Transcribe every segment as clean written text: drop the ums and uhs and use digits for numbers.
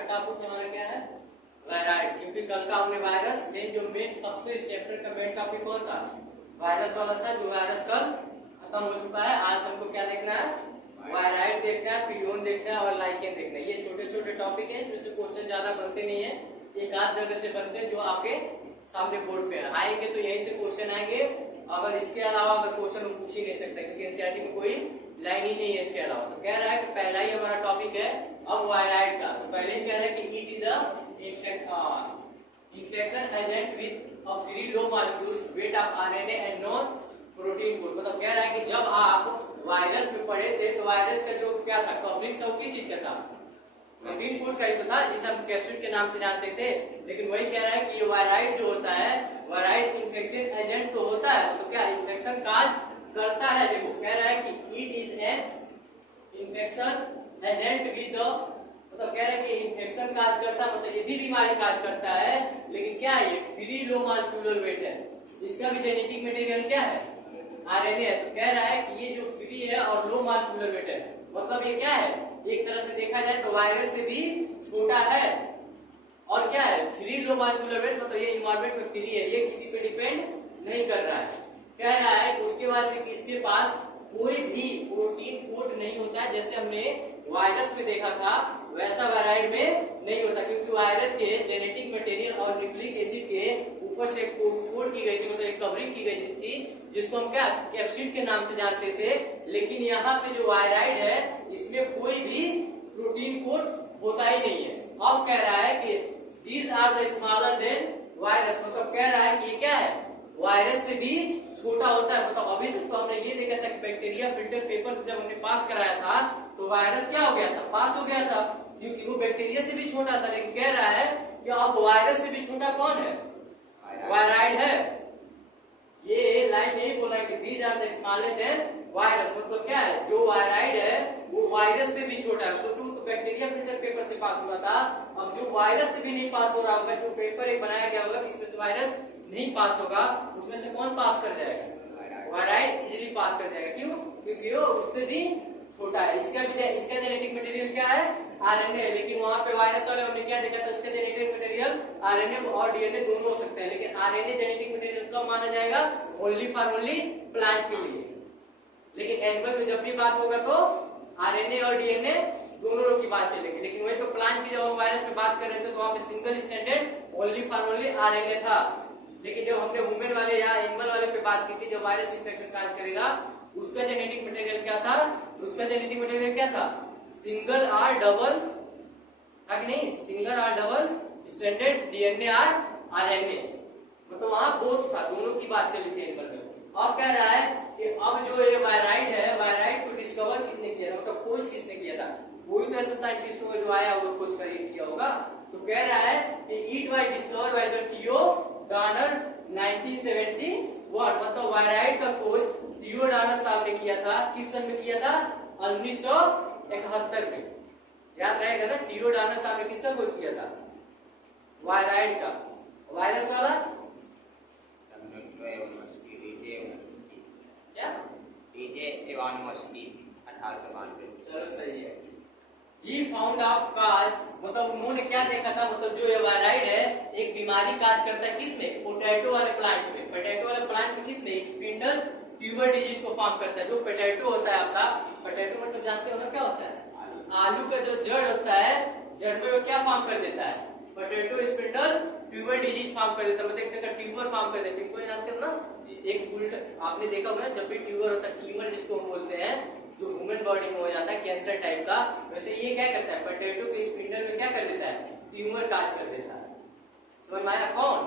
का टॉपिक हमारा क्या है? वायरस। क्योंकि कल का हमने वायरस, देन जो मेन सबसे इस चैप्टर का मेन टॉपिक कौन था? वायरस वाला था, जो वायरस कल खत्म हो चुका है। आज हमको क्या देखना है? वायराइड देखना है, पीरियड देखना है और लाइकेन देखना है। ये छोटे छोटे टॉपिक है, इसमें से क्वेश्चन ज्यादा बनते नहीं है, एक आध जगह से बनते हैं जो आपके सामने बोर्ड पे आएंगे, तो यही से क्वेश्चन आएंगे। अगर इसके अलावा अगर क्वेश्चन हम पूछ ही नहीं सकते, क्योंकि एनसीईआरटी में कोई लाइन ही नहीं है इसके अलावा। तो कह रहा है कि पहला ही हमारा टॉपिक है अब वायराइड का। तो पहले ही कह रहा है कि it is the infection agent with a very low molecules weight of RNA and non protein code। मतलब कह रहा है कि जब आप वायरस में पढ़े थे तो वायरस का जो क्या था, कवरिंग था, वो किस चीज का था? प्रोटीन कोड का ही तो था, जिसे हम कैप्सिड के नाम से जानते थे। लेकिन वही कह रहा है कि ये वायराइड जो होता है, वायराइड इन्फेक्शन एजेंट तो होता है, तो क्या इन्फेक्शन काज करता है? देखो कह रहा है कि it is an infection agent with, मतलब कह रहा है कि इन्फेक्शन काज करता है, मतलब ये भी बीमारी काज करता है। लेकिन क्या है? ये फ्री लो मॉलिक्यूलर वेट है। इसका भी जेनेटिक मटेरियल क्या है? आरएनए है। तो कह रहा है कि ये जो फ्री है और लो मॉलिक्यूलर वेट है, मतलब ये क्या है? एक तरह से देखा जाए तो वायरस से भी छोटा है। और क्या है? फ्री लो मॉलिक्यूलर वेट, मतलब ये इन्वायरमेंट में फ्री है, ये किसी पे डिपेंड नहीं कर रहा है। कह रहा है कि उसके बाद से इसके पास कोई भी प्रोटीन कोड नहीं होता है, जैसे हमने वायरस में देखा था वैसा वायराइड में नहीं होता, क्योंकि वायरस के जेनेटिक मटेरियल और न्यूक्लिक एसिड के ऊपर से कोड की गई थी, मतलब एक कवरिंग की गई थी, जिसको हम क्या कैप्सिड के नाम से जानते थे। लेकिन यहाँ पे जो वायराइड है, इसमें कोई भी प्रोटीन कोड होता ही नहीं है। अब कह रहा है कि these are the smaller than virus, मतलब कह रहा है कि ये क्या है? वायरस से भी छोटा होता है। मतलब अभी तक तो हमने ये देखा था कि बैक्टीरिया फिल्टर पेपर से जब हमने पास कराया था तो वायरस क्या हो गया था? पास हो गया था, क्योंकि वो बैक्टीरिया से भी छोटा था। लेकिन कह रहा है कि अब वायरस से भी छोटा कौन है? वायराइड है। ये लाइन नहीं बोला कि these are the smaller than virus, मतलब क्या है? जो वायराइड है वो वायरस से भी छोटा है। सोचो तो बैक्टीरिया फिल्टर पेपर से पास हुआ था, अब जो वायरस से भी नहीं पास हो रहा होगा, जो पेपर एक बनाया गया होगा कि इसमें से वायरस नहीं पास होगा, उसमें से कौन पास कर जाएगा? वायराइड इजीली पास कर जाएगा। क्यों? क्योंकि वो उससे भी छोटा है। इसका जेनेटिक मटेरियल क्या है? आरएनए। लेकिन वहां पे वायरस वाले हमने क्या देखा था? उसका जेनेटिक मटेरियल आरएनए और डीएनए दोनों हो सकते हैं। लेकिन आरएनए जेनेटिक मटेरियल कब माना जाएगा? ओनली फॉर ओनली प्लांट के लिए। लेकिन एनिमल में जब भी बात होगा तो आरएनए और डीएनए दोनों लोग की बात चलेगी। लेकिन वही तो प्लांट की जब हम वायरस में बात कर रहे थे तो वहां पे single standard only for only RNA था। लेकिन जब हमने ह्यूमन वाले या एनिमल वाले पे बात की थी, जब वायरस इन्फेक्शन काज करेगा, उसका जेनेटिक मटेरियल क्या था? उसका जेनेटिक मटेरियल क्या था? सिंगल आर डबल था कि नहीं? Single or double standard DNA or RNA, मतलब वहां बोथ था, दोनों की बात चली थी एनिमल में। अब कह रहा है कि अब जो ये वायराइड है, वायराइड को डिस्कवर किसने किया था, मतलब खोज किसने किया था? कोई तो ऐसा साइंटिस्ट होगा जो आया वो खोज कर किया होगा। तो कह रहा है कि it was discovered by the T O Diener 1971, मतलब वायराइड का खोज टीओ डानर साहब ने किया था। किस सन में किया था? 1971 में। याद रहेगा ना, टीओ डानर साहब ने किसका खोज किया था? वायराइड का। वायरस वाला क्या? चलो सही है। He found of cause, मतलब उन्होंने क्या देखा था, मतलब जो ये वायराइड है एक बीमारी काज करता है किसमें? पोटैटो वाले प्लांट में। पोटैटो वाले प्लांट में किसमें? स्पिंडल ट्यूबर डिजीज को फॉर्म करता है। जो पोटैटो होता है आपका, पोटैटो मतलब जानते हो ना क्या होता है? आलू का जो जड़ होता है, जड़ में वो क्या फॉर्म कर देता है? Potato spindle tuber disease form कर देता है, मतलब एक तरह का ट्यूबर फॉर्म कर देता है। ट्यूबर जानते हो ना? एक उल्टा आपने देखा होगा ना, जब भी ट्यूबर होता है, ट्यूमर जिसको हम बोलते हैं, जो ह्यूमन बॉडी में हो जाता है कैंसर टाइप का, वैसे ये क्या करता है? पोटैटो के स्पिंडल में क्या कर देता है? ट्यूमर काज कर देता है। समझ में आया? कौन?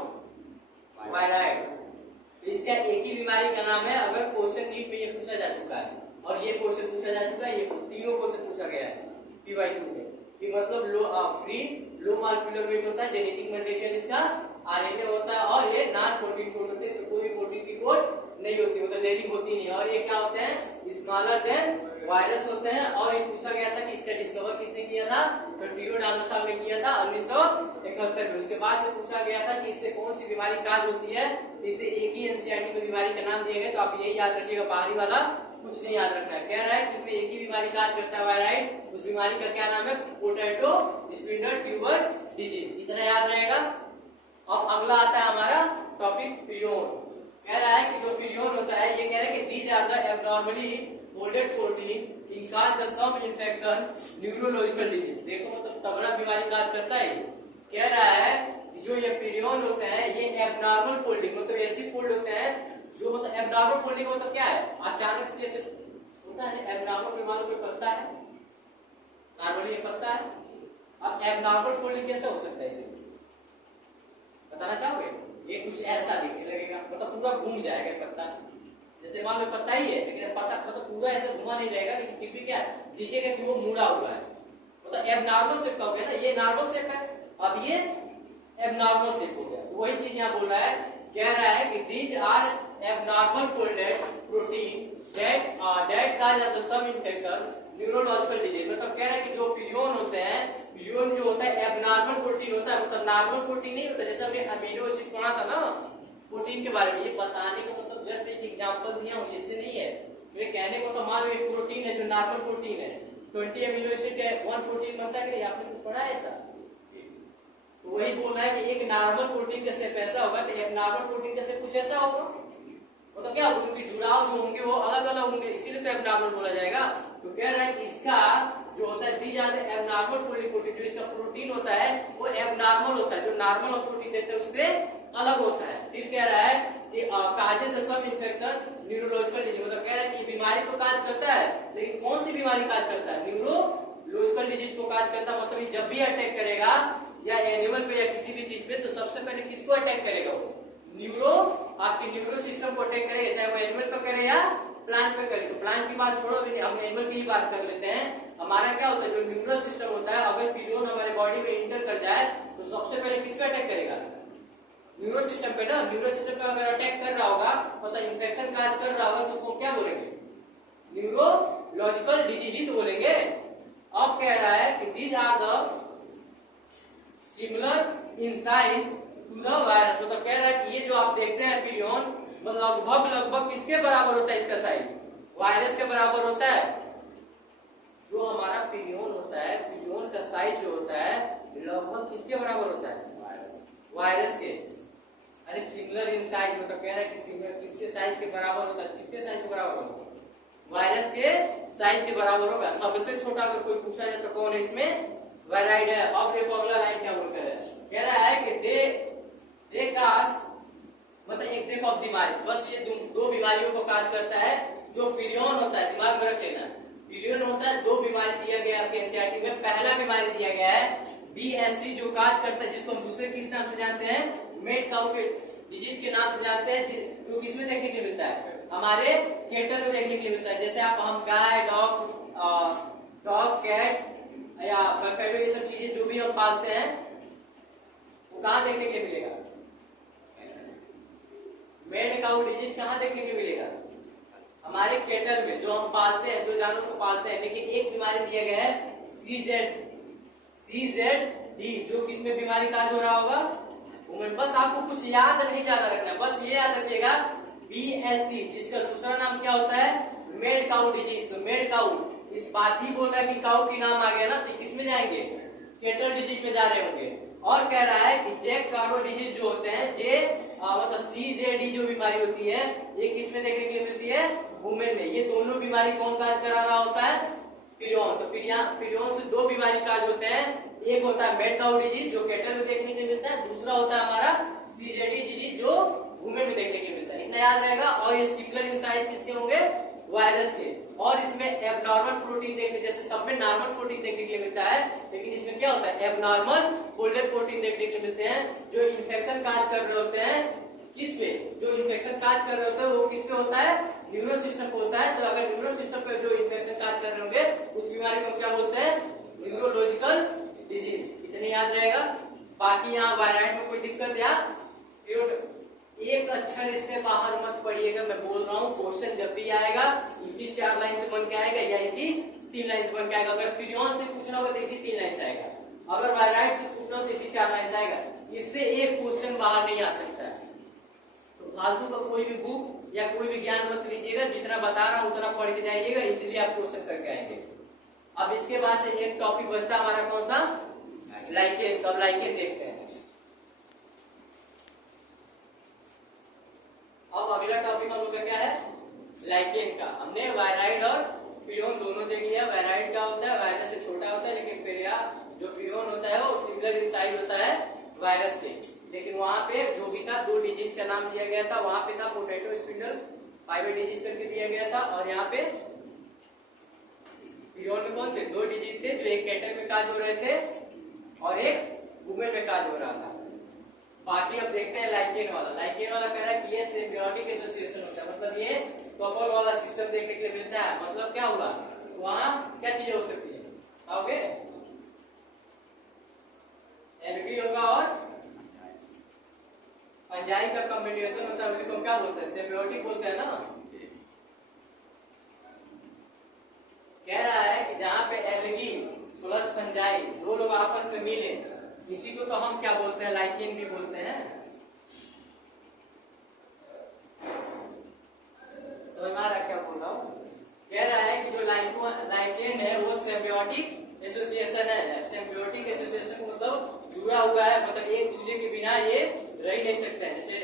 वायराइड। इसका एक ही बीमारी का नाम है। अगर क्वेश्चन नीट में ये पूछा जा चुका है, और ये क्वेश्चन पूछा जा चुका है, ये तीनों क्वेश्चन पूछा गया है पीवाईक्यू में, कि मतलब फ्री लो मॉलिक्यूलर वेट होता है, जेनेटिक मटेरियल इसका आरएनए होता है, और ये नॉन प्रोटीन कोड होते हैं, इसमें कोई भी प्रोटीन की कोड नहीं होती, मतलब लेयरिंग होती नहीं। और ये क्या होते हैं? स्मॉलर देन वायरस होते हैं। और ये पूछा गया था कि इसका डिस्कवर किसने किया था? तो टीओ डानर साहब ने किया था 1971 में। उसके बाद से पूछा गया था कि इससे कौन सी बीमारी काज होती है, इसे एक ही एनसीईआरटी में बीमारी का नाम दिया गया। तो आप यही याद रखिएगा, बाहरी वाला कुछ नहीं याद रखना है। कह रहा है कि इसमें एक ही बीमारी काज करता है वायराइड, उस बीमारी का क्या नाम है? Potato spindle tuber disease. इतना याद रहेगा। अब अगला आता है हमारा टॉपिक प्रियोन। कह रहा है कि जो प्रियोन होता है, ये कह रहा है कि these are the abnormally folded protein in cause the some infection neurological disease. देखो मतलब तगड़ा बीमारी काज करता है। कह रहा है कि जो ये प्रियोन होते हैं ये एब्नॉर्मल फोल्डिंग मतलब ऐसी फोल्ड होते हैं जो मतलब एब्नॉर्मल फोल्डिंग मतलब क्या है? अचानक से जैसे होता है एब्नॉर्मल बीमारी कोई पत्ता है, नॉर्मली ये पत्ता है। अब एब्नॉर्मल फोल्डिंग कैसे हो सकता है इसे बताना चाहोगे? ये कुछ ऐसा दिखने लगेगा मतलब पूरा घूम जाएगा पत्ता, जैसे मान लो पत्ता ही है लेकिन पत्ता मतलब पूरा ऐसे घुमा नहीं रहेगा, लेकिन फिर भी क्या दिखेगा कि वो मुड़ा हुआ है, मतलब एब्नॉर्मल शेप का हो गया ना। ये नॉर्मल शेप है, अब ये एब्नॉर्मल शेप हो गया। वही चीज यहाँ बोल रहा है। कह रहा है कि these are abnormal folded protein that cause the some infection neurological disease. मतलब कह रहा है कि जो प्रियोन होते हैं, प्रियोन जो होता है एब्नॉर्मल प्रोटीन होता है, मतलब नॉर्मल प्रोटीन नहीं होता। जैसे हमने अमीनो एसिड पढ़ा था ना प्रोटीन के बारे में, ये बताने का मतलब जस्ट एक एग्जांपल दिया हूं, इससे नहीं है। मेरे कहने को तो मान लो एक प्रोटीन है जो नॉर्मल प्रोटीन है, 20 अमीनो एसिड के 1 प्रोटीन बनता है कि आपने कुछ पढ़ा है ऐसा? तो वही बोल रहा है कि एक नॉर्मल प्रोटीन का शेप ऐसा होगा तो एब्नॉर्मल प्रोटीन का शेप कुछ ऐसा होगा। मतलब क्या उनकी जुड़ाव जो होंगे वो अलग अलग होंगे, इसीलिए तो एब्नॉर्मल बोला जाएगा। तो कह रहा है कि इसका जो होता है these are the abnormal folding protein, जो इसका प्रोटीन होता है वो एब्नॉर्मल होता है, जो नॉर्मल प्रोटीन देते हैं उससे अलग होता है। फिर कह रहा है कि causes the some infection neurological disease. मतलब कह रहा है कि ये बीमारी तो काज करता है लेकिन कौन सी बीमारी काज करता है? न्यूरोलॉजिकल डिजीज को काज करता है। मतलब ये जब भी अटैक करेगा या एनिमल पे या किसी भी चीज पे, तो सबसे पहले किसको अटैक करेगा? वो आपके न्यूरो सिस्टम को अटैक करेगा, चाहे वो एनिमल पे करे या प्लांट पे करे। तो प्लांट की बात छोड़ो, अभी हम एनिमल की ही बात कर लेते हैं। हमारा क्या होता है जो न्यूरो सिस्टम होता है, अगर प्रियोन हमारे बॉडी में इंटर कर जाए तो सबसे पहले किस पे अटैक करेगा? न्यूरो सिस्टम पे ना। न्यूरो सिस्टम पे अगर अटैक कर रहा होगा मतलब इन्फेक्शन काज कर रहा होगा तो उसको क्या बोलेंगे? न्यूरोलॉजिकल डिजीज ही तो बोलेंगे। अब कह रहा है कि these are the similar in size to the virus. मतलब कह रहा है कि ये जो आप देखते हैं प्रियोन लगभग किसके बराबर होता है? इसका साइज वायरस के बराबर होता है। जो हमारा प्रियोन होता है, प्रियोन का साइज जो होता है लगभग किसके बराबर होता है? वायरस के। अरे सिमिलर इन साइज मतलब कह रहा है कि सिमिलर किसके साइज के बराबर होता है? किसके साइज के बराबर होगा? वायरस के साइज के बराबर होगा। सबसे छोटा अगर कोई पूछा जाए तो कौन है इसमें? वायराइड है। अब देखो अगला लाइन क्या बोलता है। कह रहा है कि दे काज मतलब एक देखो अब बीमारी, बस ये दो बीमारियों को काज करता है। जो प्रियोन होता है दिमाग में रख लेना, प्रियोन होता है दो बीमारी दिया गया है आपके एनसीईआरटी में। पहला बीमारी दिया गया है बीएससी जो काज करता है, जिसको हम दूसरे किस नाम से जानते हैं? मेड काउ के डिजीज के नाम से जानते हैं, जो किसमें देखने के लिए मिलता है? हमारे कैटल में देखने के लिए मिलता है। जैसे आप हम गाय, डॉग, कैट या बफेलो, ये सब चीजें जो भी हम पालते हैं वो कहाँ देखने के लिए मिलेगा? मेड काउ डिजीज कहाँ देखने के लिए मिलेगा? हमारे कैटल में जो हम पालते हैं, जो जानवरों को पालते हैं। लेकिन एक बीमारी दिया गया है CZD, जो किसमें बीमारी काज हो रहा होगा? बस आपको कुछ याद नहीं ज्यादा रखना, बस ये याद रखिएगा BSC, जिसका दूसरा नाम क्या होता है? Made cow disease. तो मेड काउ इस बात ही बोल रहा है कि काउ की नाम आ गया ना, तो किस में जाएंगे? कैटल डिजीज में जा रहे होंगे। और कह रहा है कि जैक कार्बो डिजीज जो होते हैं मतलब CZD जो बीमारी होती है ये किस में देखने के लिए मिलती है? वुमेन में। ये दोनों बीमारी कौन काज करा रहा होता है? प्रियोन। तो प्रियोन से दो बीमारी काज होते हैं। एक होता है मेड काउ डिजीज जो कैटल में देखने के लिए मिलता है, दूसरा होता है हमारा CZD डिजीज जो वुमेन में देखने के लिए मिलता है। इतना याद रहेगा। और ये सिमिलर इन साइज किसके होंगे? वायरस के। और इसमें एबनॉर्मल प्रोटीन देखने, जैसे सब में नॉर्मल प्रोटीन देखने के लिए मिलता है, लेकिन इसमें क्या होता है? एबनॉर्मल फोल्डेड प्रोटीन देखने के लिए मिलते हैं, जो इन्फेक्शन काज कर रहे होते हैं। किस पे? जो इन्फेक्शन काज कर रहे होते हैं वो किस पे होता है? न्यूरो सिस्टम पे होता है। तो अगर न्यूरो सिस्टम पे जो इन्फेक्शन काज कर रहे होंगे उस बीमारी को क्या बोलते हैं? Neurological disease. इतने याद रहेगा। बाकी यहाँ वायराइड में कोई दिक्कत या एक अक्षर इससे बाहर मत पढ़िएगा, मैं बोल रहा हूँ। क्वेश्चन जब भी आएगा इसी 4 लाइन से बन के आएगा या इसी 3 लाइन से बन के आएगा। अगर प्रियोन से पूछना होगा तो इसी 3 लाइन से आएगा, अगर वायराइड से पूछना हो तो इसी 4 लाइन से आएगा। इससे एक क्वेश्चन बाहर नहीं आ सकता है। तो फालतू का कोई भी बुक या कोई भी ज्ञान मत लीजिएगा, जितना बता रहा हूँ उतना पढ़ के जाइएगा, इजीली आप क्वेश्चन करके आएंगे। अब इसके बाद से एक टॉपिक बचता हमारा कौन सा, लाइकेन। तो अब लाइकेन देखते हैं। अब अगला टॉपिक हम लोग का क्या है, लाइकेन का। हमने वायराइड और पिरियन दोनों देख लिया। वायराइड क्या होता है, वायरस से छोटा होता है, लेकिन जो पिरियन होता है वो सिमिलर इन साइज होता है वायरस के। लेकिन वहां पे जो भी था 2 डिजीज का नाम दिया गया था, वहां पे था पोटैटो स्पिंडल 5 डिजीज करके दिया गया था, और यहाँ पे पिरियन में कौन थे, 2 डिजीज थे, जो एक कैटल में काज हो रहे थे और एक वुमेन में काज हो रहा था। बाकी अब देखते हैं लाइकेन वाला। लाइकेन वाला कह रहा है कि ये सिम्बियोटिक एसोसिएशन होता है, मतलब ये कपल वाला सिस्टम देखने के लिए मिलता है। मतलब क्या हुआ, वहां क्या चीजें हो सकती है, आओगे, एल्गी होगा और फंजाई का कॉम्बिनेशन होता है, उसी को क्या बोलते हैं, सिम्बियोटिक बोलते हैं ना। कह रहा है कि जहां पे एल्गी प्लस फंजाई 2 लोग आपस में मिले, इसी को तो हम क्या बोलते हैं, लाइकेन भी बोलते हैं। समझ में आ रहा क्या बोल रहा हूँ। कह रहा है कि जो लाइकेन है वो सिम्बियोटिक एसोसिएशन है। सिम्बियोटिक एसोसिएशन मतलब जुड़ा हुआ है, मतलब एक दूसरे के बिना ये रह नहीं सकते हैं। जैसे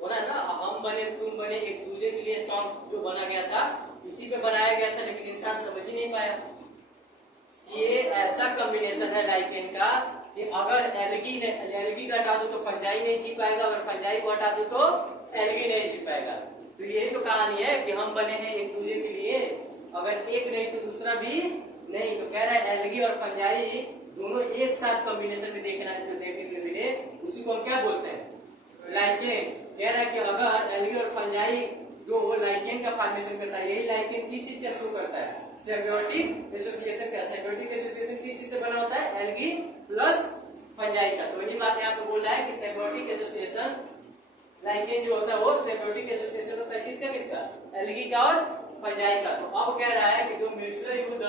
बोला ना, हम बने तुम बने, एक दूसरे के लिए सॉन्ग जो बना गया था इसी पे बनाया गया था, लेकिन इंसान समझ ही नहीं पाया। ये ऐसा कॉम्बिनेशन है लाइकेन का कि अगर एल्गी का हटा दो तो फंजाई नहीं जी पाएगा, अगर फंजाई को हटा दो तो एल्गी नहीं जी पाएगा। तो यही तो कहानी है कि हम बने हैं एक दूसरे के लिए, अगर एक नहीं तो दूसरा भी नहीं। तो कह रहा है एल्गी और फंजाई दोनों एक साथ कॉम्बिनेशन में देखने के लिए मिले, उसी को हम क्या बोलते हैं, लाइकेन। कह रहा है कि अगर एल्गी और फंजाई जो लाइकेन का फॉर्मेशन करता है, यही लाइकेन किस चीज का शो करता है, सिम्बियोटिक एसोसिएशन का। सिम्बियोटिक एसोसिएशन किस चीज से बना होता है, एल्गी प्लस फंजाई का। तो वही बात यहाँ पे बोल रहा है कि सिम्बियोटिक एसोसिएशन लाइकेन जो होता है वो सिम्बियोटिक एसोसिएशन होता है किसका किसका, एल्गी का और फंजाई का। तो अब कह रहा है कि जो mutual use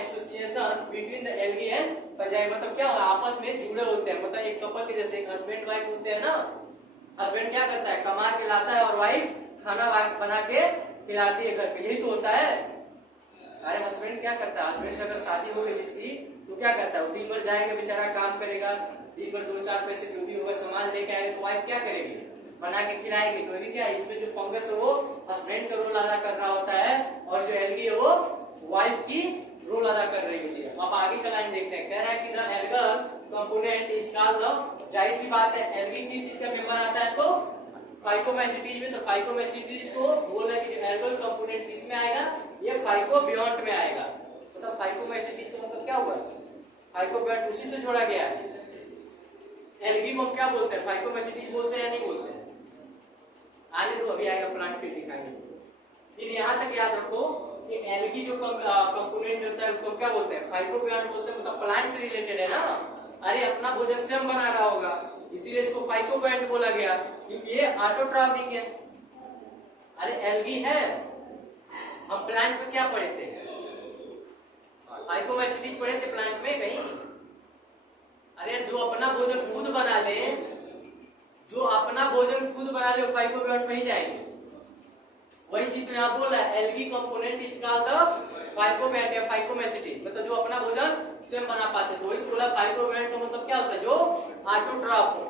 association between the algae and fungi, मतलब क्या आपस में जुड़े होते हैं। मतलब एक कपल के जैसे एक हस्बैंड वाइफ होते हैं ना, हस्बैंड क्या करता है, कमा के लाता है और वाइफ खाना बना के खिलाती है घर पे, यही तो होता है। अरे हस्बैंड क्या करता है, हस्बैंड से अगर शादी हो गई जिसकी, तो क्या करता है, वो दिन भर जाएगा बेचारा, काम करेगा, दिन भर 2-4 पैसे जो भी होगा सामान लेके आएगा, तो वाइफ क्या करेगी, बना के खिलाएगी। तो अभी क्या इसमें जो फंगस है वो हस्बैंड का रोल अदा कर रहा होता है, और जो एल्गी है वो वाइफ की रोल अदा कर रही होती है। अब आगे का लाइन देखते हैं। कह रहा है कि the algal component is called the, जाहिर सी बात है एल्गी किस चीज का मेंबर आता है, तो फाइकोमैसिटीज में। तो फाइकोमैसिटीज को बोल रहा है कि एल्गल कंपोनेंट किसमें आएगा, ये फाइकोबियॉन्ट में आएगा। मतलब फाइकोमैसिटीज का मतलब क्या हुआ, फाइकोबियॉन्ट उसी से जोड़ा गया है। एल्गी को क्या बोलते हैं, फाइकोमैसिटीज बोलते हैं या नहीं बोलते हैं, आने दो अभी आएगा, प्लांट पे दिखाएंगे। फिर यहाँ तक याद रखो कि एल्गी जो कंपोनेंट होता है उसको क्या बोलते हैं, फाइकोबियॉन्ट बोलते हैं। मतलब प्लांट से रिलेटेड है ना, अरे अपना भोजन स्वयं बना रहा होगा, इसीलिए इसको फाइकोबियॉन्ट बोला गया, क्योंकि ये ऑटोट्रॉफिक है। अरे एल्गी है, हम प्लांट पे क्या पढ़े थे, फाइकोमैसिटीज पढ़े थे प्लांट में कहीं। अरे जो अपना भोजन खुद बना ले, जो अपना भोजन खुद बना ले वो फाइकोबियॉन्ट में ही जाएंगे। वही चीज तो यहाँ बोल रहा है, algae component is called the phycobiont या फाइकोमैसिटीज, मतलब जो अपना भोजन स्वयं बना पाते। तो वही तो बोला फाइकोबियॉन्ट का मतलब क्या होता है, जो ऑटोट्रॉफ हो।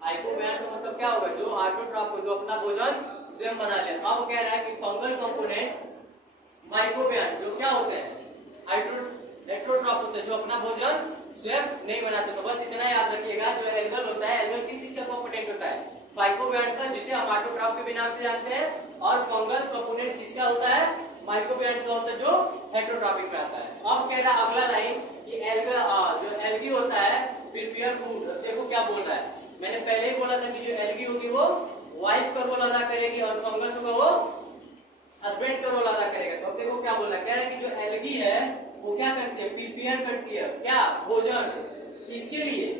फाइकोबियॉन्ट का मतलब क्या होगा, जो ऑटोट्रॉफ हो, जो अपना भोजन स्वयं बना ले। अब कह रहा है कि फंगल कंपोनेंट माइकोबियॉन्ट जो क्या होते हैं, हेटेरोट्रॉफ होते हैं, जो अपना भोजन स्वयं नहीं बनाते। तो बस इतना याद रखिएगा, जो एल्गल होता है, एल्गल किस चीज का कंपोनेंट होता है, फाइकोबियॉन्ट का, जिसे हम ऑटोट्रॉफ के भी नाम से जानते हैं। और फंगस कंपोनेंट किसका होता है, माइकोबियॉन्ट का होता है, जो हेटेरोट्रॉपिक में आता है। अब कह रहा अगला लाइन कि जो एल्गी होता है प्रिपेयर फूड। देखो क्या बोल रहा है, मैंने पहले ही बोला था कि जो एल्गी होगी वो वाइफ का रोल अदा करेगी, और फंगस होगा वो हस्बैंड का रोल अदा करेगा। तो देखो क्या बोल रहा है, कह रहा है कि जो एल्गी है वो क्या करती है, प्रिपेयर करती है क्या, भोजन, किसके लिए,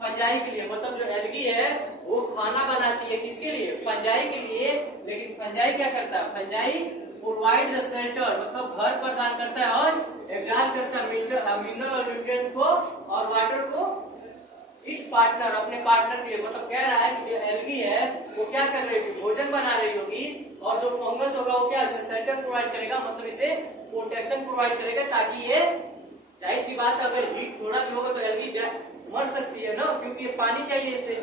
फंजाई के लिए। मतलब जो एल्गी है वो खाना बनाती है किसके लिए, फंजाई के लिए। लेकिन फंजाई क्या करता है, फंजाई प्रोवाइड द शेल्टर, मतलब घर प्रदान करता है और एब्जॉर्ब करता है मिनरल और न्यूट्रिएंट्स को और वाटर को इट पार्टनर, अपने पार्टनर के लिए। मतलब कह रहा है कि जो एल्गी है वो क्या कर रही होगी, भोजन बना रही होगी, और जो फंगस होगा वो क्या इसे शेल्टर प्रोवाइड करेगा, मतलब इसे प्रोटेक्शन प्रोवाइड करेगा, ताकि ये, जाहिर सी बात है अगर हीट थोड़ा भी होगा तो एल्गी मर सकती है ना, क्योंकि ये पानी चाहिए, इसे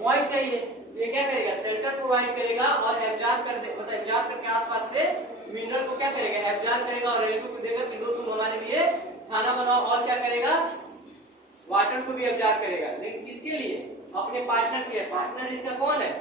मॉइस्ट चाहिए। ये क्या करेगा, शेल्टर प्रोवाइड करेगा और एब्जॉर्ब कर दे, मतलब एब्जॉर्ब करके आसपास से मिनरल को क्या करेगा, एब्जॉर्ब करेगा और एल्गी को देगा कि लो तुम हमारे लिए खाना बनाओ, और क्या करेगा, वाटर को भी एब्जॉर्ब करेगा। लेकिन किसके लिए, अपने पार्टनर के लिए। पार्टनर इसका कौन है,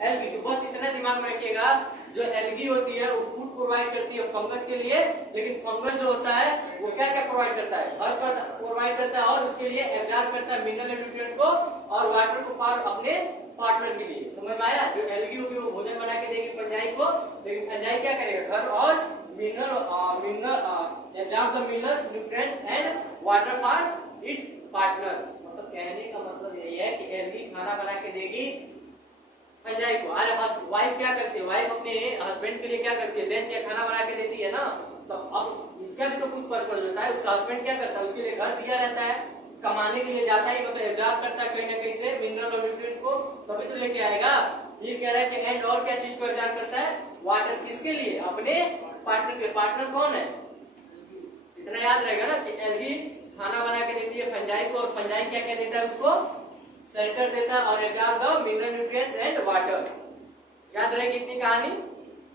एल्गी। तो बस इतना दिमाग में रखिएगा, जो एल्गी होती है वो फूड प्रोवाइड करती है फंगस के लिए, लेकिन फंगस जो होता है वो क्या क्या प्रोवाइड करता है, फर्स्ट प्रोवाइड करता है और उसके लिए एब्जॉर्ब करता है मिनरल न्यूट्रिएंट को और वाटर को फॉर अपने पार्टनर के लिए। समझ में आया, जो एल्गी होगी वो भोजन बना के देगी फंजाई को, लेकिन फंजाई क्या करेगा, घर और mineral absorb the mineral nutrient and water for it partner. मतलब कहने का मतलब यही है कि एल्गी खाना बना के देगी फंजाई को। अरे वाइफ क्या करती है, वाइफ अपने हस्बैंड के लिए क्या करती है, लंच या खाना बना के देती है ना। तो अब इसका भी तो कुछ पर्पज होता है, उसका हस्बैंड क्या करता है, उसके लिए घर दिया रहता है, कमाने के लिए जाता है, मतलब एब्जॉर्ब करता है कहीं ना कहीं से मिनरल और न्यूट्रिएंट को, तभी तो लेके आएगा। ये कह रहा है कि एंड और क्या चीज को एब्जॉर्ब करता है, वाटर। किसके लिए, अपने पार्टनर के लिए। पार्टनर कौन है, इतना याद रहेगा ना कि एल्गी खाना बना के देती है फंजाई को, और फंजाई क्या क्या देता है उसको, शेल्टर देता है और absorb the mineral nutrients and water. याद रहेगी इतनी कहानी।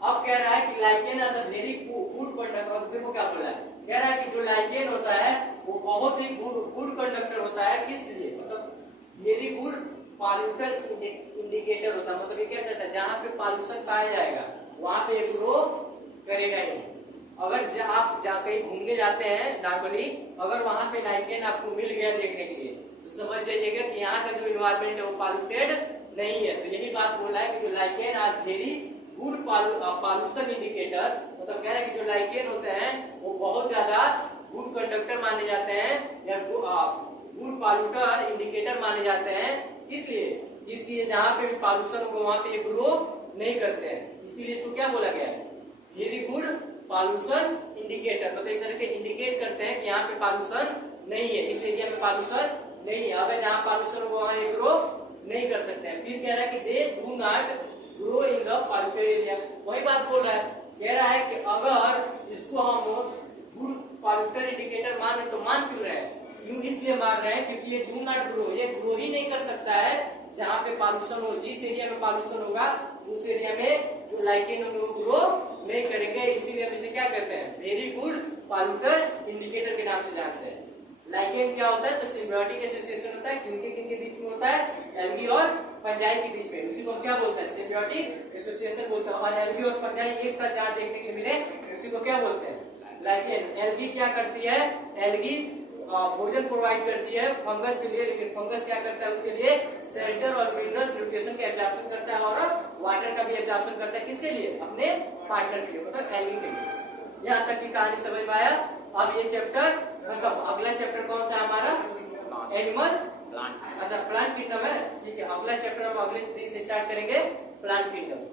अब कह रहा है कि lichen are the very good conductor. देखो क्या बोला है, कह रहा है कि जो लाइकेन होता है वो बहुत ही गुड कंडक्टर होता है। किस लिए, मतलब वेरी गुड पॉल्यूटर इंडिकेटर होता है। मतलब ये क्या कहता है, जहाँ पे पॉल्यूशन पाया जाएगा वहां पे ग्रो करेगा ही। अगर आप कहीं घूमने जाते हैं नॉर्मली, अगर वहां पे लाइकेन आपको मिल गया देखने के लिए, तो समझ जाइएगा कि यहाँ का जो इन्वायरमेंट है वो पॉल्यूटेड नहीं है। तो यही बात बोला है कि जो lichen are very good pollution indicator. मतलब कह रहे हैं कि जो लाइकेन होते हैं वो बहुत ज्यादा गुड कंडक्टर माने जाते हैं या गुड पॉल्यूटर इंडिकेटर माने जाते हैं। इसलिए जहाँ पे भी पॉल्यूशन होगा वहां पे ग्रो नहीं करते हैं, इसीलिए इसको क्या बोला गया, वेरी गुड पॉल्यूशन इंडिकेटर। मतलब एक तरह के इंडिकेट करते हैं कि यहाँ पे पॉल्यूशन नहीं है, इस एरिया में पॉल्यूशन नहीं है। अगर जहाँ पॉल्यूशन होगा वहां ये ग्रो नहीं कर सकते हैं। फिर कह रहा है कि they do not grow in the polluted area. वही बात बोल रहा है, कह रहा है कि अगर इसको हम गुड पॉल्यूटर इंडिकेटर मान तो मान क्यों रहे हैं, यूं इसलिए मान रहे हैं क्योंकि ये डू नॉट ग्रो, ये ग्रो ही नहीं कर सकता है जहाँ पे पॉल्यूशन हो। जिस एरिया में पॉल्यूशन होगा उस एरिया में जो लाइकेन होंगे वो ग्रो नहीं करेंगे। इसीलिए हम इसे क्या कहते हैं, वेरी गुड पॉल्यूटर इंडिकेटर के नाम से जानते हैं। लाइकेन क्या होता है, तो सिम्बियोटिक एसोसिएशन होता है, किनके बीच में होता है, एल्गी और फंजाई के बीच में। उसी को हम क्या बोलते हैं, सिम्बियोटिक एसोसिएशन बोलते हैं। और एल्गी और फंजाई एक साथ जहाँ देखने के लिए मिले उसी को क्या बोलते हैं, लाइकेन। एल्गी क्या करती है, एल्गी भोजन प्रोवाइड करती है फंगस के लिए, लेकिन फंगस क्या करता है, उसके लिए शेल्टर और मिनरल्स न्यूट्रिशन का एब्जॉर्प्शन करता है और वाटर का भी एब्जॉर्प्शन करता है। किसके लिए, अपने पार्टनर के लिए, मतलब एल्गी के लिए। यहाँ तक की कहानी समझ में आया। अब ये चैप्टर खत्म। अगला चैप्टर कौन सा है हमारा, एनिमल प्लांट। अच्छा प्लांट किंगडम है, ठीक है। अगला चैप्टर हम अगले दिन से स्टार्ट करेंगे, प्लांट किंगडम।